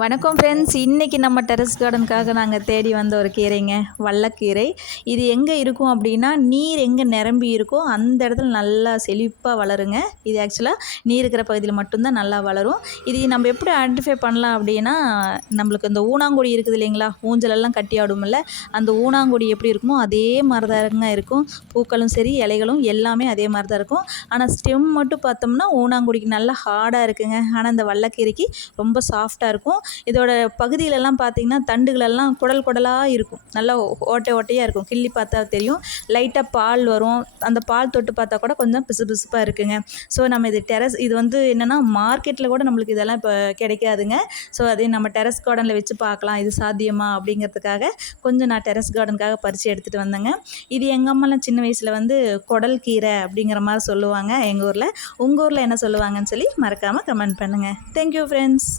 வணக்கம் ஃப்ரெண்ட்ஸ் இன்றைக்கி நம்ம டெரஸ் கார்டனுக்காக நாங்கள் தேடி வந்த ஒரு கீரைங்க வல்லக்கீரை இது எங்கே இருக்கும் அப்படின்னா நீர் எங்கே நிரம்பி இருக்கோ அந்த இடத்துல நல்லா செழிப்பாக வளருங்க. இது ஆக்சுவலாக நீர் இருக்கிற பகுதியில் மட்டும்தான் நல்லா வளரும். இது நம்ம எப்படி ஐடென்டிஃபை பண்ணலாம் அப்படின்னா நம்மளுக்கு இந்த ஊனாங்குடி இருக்குது இல்லைங்களா? ஊஞ்சலெல்லாம் கட்டி ஆடுமில்ல அந்த ஊனாங்குடி எப்படி இருக்குமோ அதே மாதிரி தான் இருக்கும். பூக்களும் சரி இலைகளும் எல்லாமே அதே மாதிரி தான் இருக்கும். ஆனால் ஸ்டெம் மட்டும் பார்த்தோம்னா ஊனாங்குடிக்கு நல்லா ஹார்டாக இருக்குங்க. ஆனால் இந்த வல்லக்கீரைக்கு ரொம்ப சாஃப்டாக இருக்கும். இதோட பகுதியிலெல்லாம் பார்த்தீங்கன்னா தண்டுகளெல்லாம் குடல் குடலாக இருக்கும். நல்லா ஓட்டை ஓட்டையாக இருக்கும். கிள்ளி பார்த்தா தெரியும். லைட்டாக பால் வரும். அந்த பால் தொட்டு பார்த்தா கூட கொஞ்சம் பிசு பிசுப்பாக இருக்குங்க. ஸோ நம்ம இது டெரஸ் இது வந்து என்னென்னா மார்க்கெட்டில் கூட நம்மளுக்கு இதெல்லாம் இப்போ கிடைக்காதுங்க. ஸோ அதே நம்ம டெரஸ் கார்டனில் வச்சு பார்க்கலாம். இது சாத்தியமா அப்படிங்கிறதுக்காக கொஞ்சம் நான் டெரஸ் கார்டனுக்காக பறித்து எடுத்துகிட்டு வந்தேங்க. இது எங்கள் அம்மாலாம் சின்ன வயசில் வந்து குடல் கீரை அப்படிங்கிற மாதிரி சொல்லுவாங்க எங்கள் ஊரில். உங்கள் ஊரில் என்ன சொல்லுவாங்கன்னு சொல்லி மறக்காமல் கமெண்ட் பண்ணுங்கள் தேங்க்யூ ஃப்ரெண்ட்ஸ்